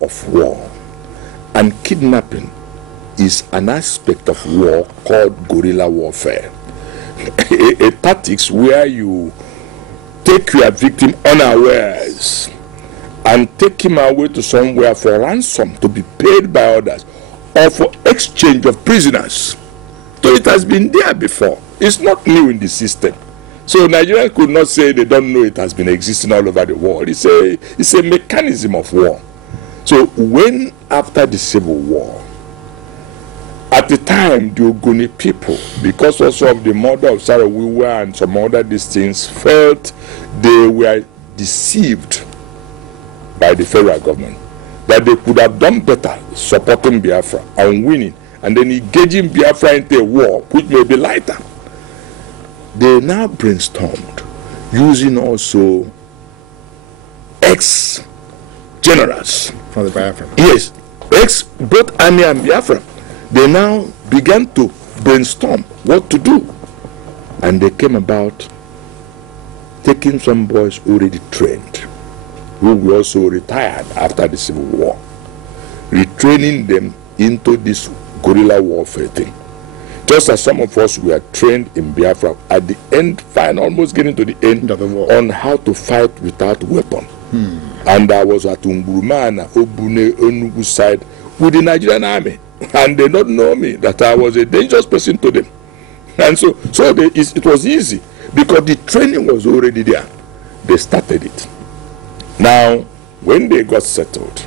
of war, and kidnapping is an aspect of war called guerrilla warfare. A tactics where you take your victim unawares and take him away to somewhere for ransom to be paid by others or for exchange of prisoners. So it has been there before. It's not new in the system. So Nigerians could not say they don't know it has been existing all over the world. It's a mechanism of war. So when after the Civil War, at the time, the Ogoni people, because also of the murder of Sarah Wiwa and some other these things, felt they were deceived by the federal government, that they could have done better supporting Biafra and winning, and then engaging Biafra into a war which may be lighter. They now brainstormed using also ex-generals. From the Biafra? Yes, both Army and Biafra. They now began to brainstorm what to do. And they came about taking some boys already trained, who were also retired after the Civil War, retraining them into this guerrilla warfare thing. Just as some of us were trained in Biafra at the end, almost getting to the end of the war, on how to fight without weapon. And I was at Ngurumana, Obune, Enugu side with the Nigerian army. And they don't know me, that I was a dangerous person to them. And so it was easy because the training was already there. They started it. Now, when they got settled,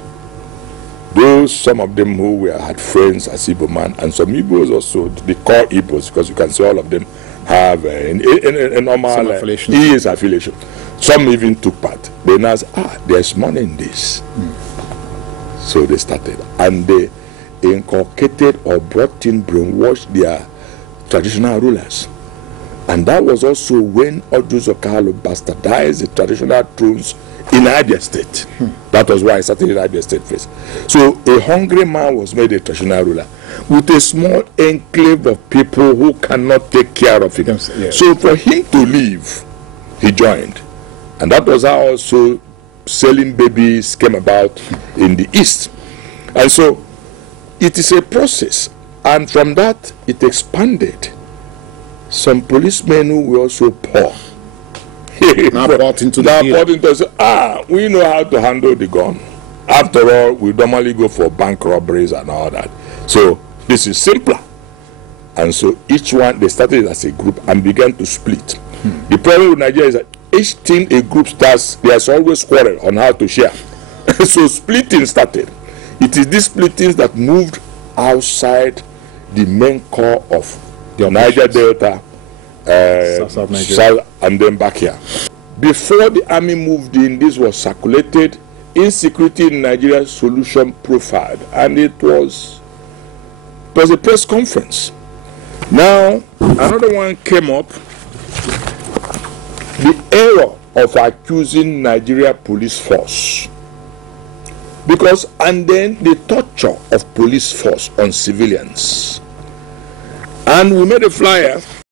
some of them who had friends as Igbo man, and some Igbos also, they call Igbos because you can see all of them have a normal affiliation. Some even took part. They now said, there's money in this. So they started. And they inculcated or brought in, brainwashed their traditional rulers. And that was also when Ojo Okalo bastardized the traditional thrones in Abia State. That was why I started in Abia State first. So a hungry man was made a traditional ruler with a small enclave of people who cannot take care of him. Yes. So for him to leave, he joined. And that was how also selling babies came about in the East. And so it is a process, and from that it expanded. Some policemen who were also poor now bought into say, we know how to handle the gun. After all, we normally go for bank robberies and all that. So this is simpler. And so each one, they started as a group and began to split. The problem with Nigeria is that each thing a group starts, there's always quarrel on how to share. So splitting started. It is these splittings that moved outside the main core of the Niger Delta, South, and then back here. Before the army moved in, this was circulated, Insecurity in Nigeria Solution Profiled, and it was a press conference. Now, another one came up, the error of accusing Nigeria police force. And then the torture of police force on civilians. And we made a flyer